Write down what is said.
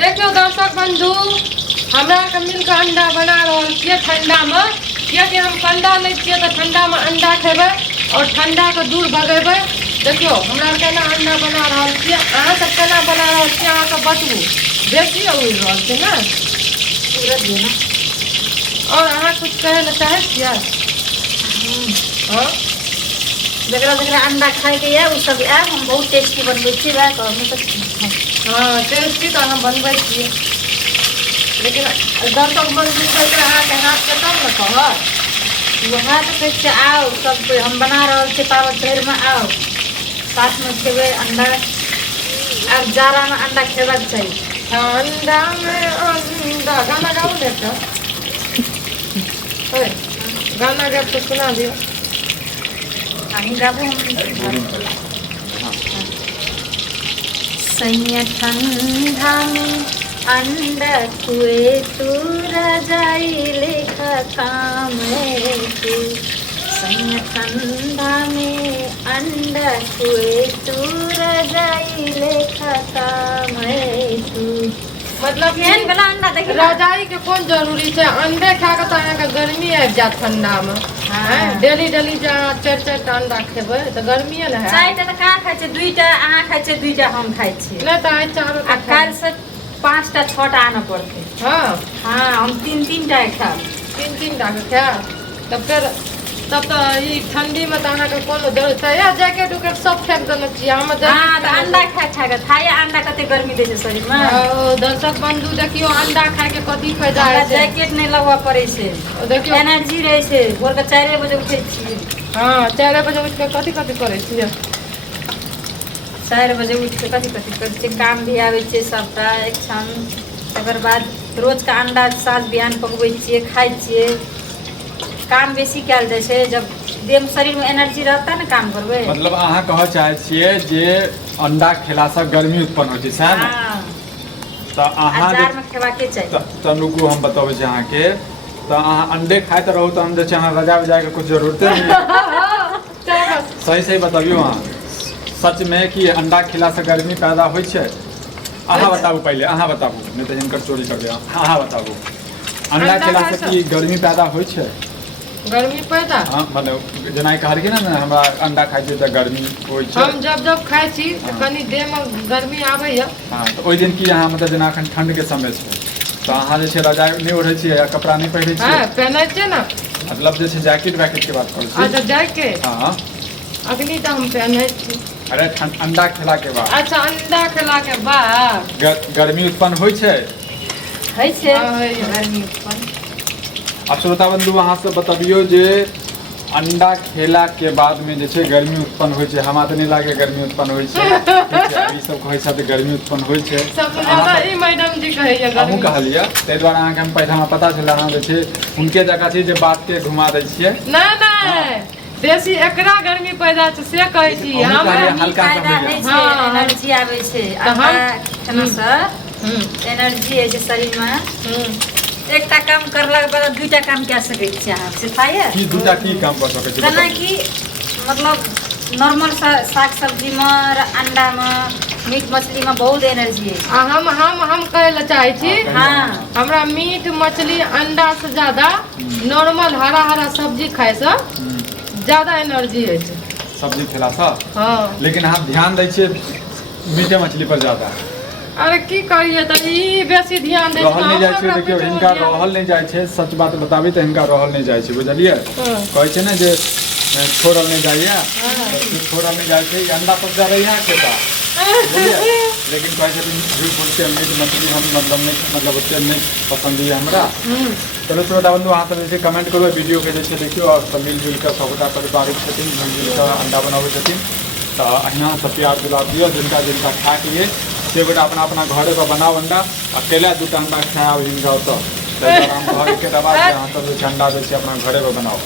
देखियो दर्शक बंधु हमरा के मिलकर अंडा बना रहल छियै ठंडा में, कियाकि हम ठंडा नहीं छियै तो ठंडा में अंडा खेबै और ठंडा के दूर भगेबै। देखियो हमरा केना अंडा बना रहल छियै, अहाँ सब केना बना रहल छियै अहाँ सब बतबू। बेसी उड़ रहल छै ना और अहाँ कुछ कहे ला चाहे छियै? हां जरा अंडा खाए के या उ सब आ हम बहुत टेस्टी बनबै छी वह कहमे तो हाँ टेस्टी तो हम बनबै छियै, लेकिन दर्शक बंधु के अहाँ के हाथ के तब न कहत वहाँ तो कैसे आओ सब हम बना रहल छी पावत भर में आओ साथ में खेबे अंडा। अब जाड़ा में अंडा खेबाक चाहिए। ठंडा में अंडा गाना गाओ ने तो ओए गाना गा तो सुना दियो। हामी गाबू सैया ठंडा में अंडा खुए तू रजाई लेखा काम तू। सैया ठंडा में अंडा खुए तू रजाई लेखा काम तू। मतलब केहन वाला अंडा देखी रजाई के कौन जरूरी है? अंडे खा के तो अहाँ के गर्मी आबि जात ठंडा में। हाँ। डेली डेली जा चार चार टा अंडा खेबै तो गर्मी न है। चारिटा तो कहाँ खाइ छै, दुईटा अहाँ खाइ छै, दुईटा हम खाइ छी। नहीं तो आइ चारो आ काल्हि से 5टा 6टा आना पड़ते। हाँ हाँ हम 3-3टा खाब। 3-3 टा के खाएब तब फिर तब तो ई ठंडी में तो अहाँ के कोनो जरूरत है या जैकेट उकेट सब फेंक देना चाहिए। हम हाँ तो अंडा खा के थाया अंडा कते गर्मी दे छै शरीर में। दर्शक बंधु देखियो अंडा खाए के कथी फायदा है? जैकेट नहीं लगवा पड़े छै, देखियो एनर्जी रहे छै। भोर के 4 बजे उठे छी। हाँ 4 बजे उठ के कथी कथी करे छियै? 4 बजे उठ के कथी कथी करे छी, काम भी आवे छै सबटा एक क्षण। तकर बाद रोज का अंडा साँझ बिहान पकबै छियै, खाइ छियै। काम बेसी कयल जाइ छै, जब देह शरीर में एनर्जी रहता ना काम करबै। मतलब अहाँ कह चाहे छियै जे अंडा खेला से गर्मी उत्पन्न होइ छै सएह ने? हाँ तो अहाँ अचार में खेबाके चाहिए। तनुकू हम बताबै छी अहाँ के तो अहाँ अंडे खाइत रहू तो हम जे छै अहाँ रजा वजा के कुछ जरूरते नहीं है। सही सही बताबियो अहाँ सच में कि अंडा खेला से गर्मी पैदा होइ छै? अहाँ बताबू पहले, अहाँ बताबू नहीं तो हिनकर चोरी कर दे। अहाँ बताबू अंडा खेला से की गर्मी पैदा होइ छै? गर्मी पैदा हाँ मतलब जेना कहलखिन ना हमरा अंडा खाइ छी तो गर्मी होइ छै। हम जब जब खाइ छी तो कनी देह में गर्मी आबै है। हाँ तो ओइ दिन की अहाँ मतलब जेना अखन ठंड के समय छै तो अहाँ जे छै रजाई नहीं ओढ़ै छियै या कपड़ा नहीं पहिरै छियै? हां पहनै छियै ना। मतलब जे छै जैकेट वैकेट के बात करै छी। अच्छा जैकेट हाँ अखनी तो हम पहनै छी। अरे अंडा खेला के बाद अच्छा अंडा खेला के बाद गर्मी उत्पन्न होइ छै? है छै हाँ, गर्मी उत्पन्न। अब श्रोता बंधु अहाँ से बतबियो जे अंडा खेला के बाद में जे छै गर्मी उत्पन्न होइ छै। हमरा तो नहीं लागे गर्मी उत्पन्न होइ छै। ई सब कहै छै गर्मी उत्पन्न होइ छै। सबसे ज्यादा ई मैडम जी कहैया हमहूँ गर्मी। कहलियै ताहि दुआरे अहाँके हम पहिने हमरा पता छलै अहाँ जे छै हुनके जगह छै जे बात के घुमा दै छियै। नहीं बेसी एकरा गर्मी पैदा छै से कहै छी हमहूँ हम। कहलियै गर्मी हल्का सा फायदा हो है जाए। छै, एनर्जी आवे छै। तो हम- अंडा खेला से एनर्जी है छै शरीर में। एकटा काम करला के बाद 2टा काम कए सकै छी अहाँ सिखाइए। की दूटा की काम कर सकै छी? जेना कि मतलब नॉर्मल साग सब्जी में अंडा में मीट मछली में बहुत एनर्जी है। हम कहे ला चाहे छी हाँ हमरा मीट मछली अंडा से ज्यादा नॉर्मल हरा हरा सब्जी खाए से ज्यादा एनर्जी है छै। सब्जी खेला सा हाँ लेकिन अहाँ ध्यान दै छियै मीटे मछली पर ज्यादा। अरे की करिए त ई बेसी ध्यान दै रहल नहीं जाइ छै। देखियो हिनका रहल नहीं जाइ छै, सच बात बताबी तो हिनका रहल नहीं जाइ छै बुझलिए। कहै छै ना जे छोड़ल नहीं जाइए छोड़ल नहीं जाइ छै। अंडा पर ज्यादा यहाँ खेता बुझलिए लेकिन कहै छै झूठ बोल के मीट मछली हम मतलब ओते नहीं पसंद है हमरा। चलो श्रोता बंधु अहाँ सब जे कमेंट करो वीडियो के जे छै देखियो और सब मिलजुल के सबटा पारिवारिक छथिन मिलजुल के अंडा बनाबै छथिन तो अहिना सब प्यार दुलार दियो। जिनका जिनका खा के लिए से बेटा अपना अपना घरे पर बनाओ अंडा। अकेले 2टा अंडा खाए हिनका तो घर के दबा के अहाँ सब अंडा जे छै अपना घरे पर बनाओ।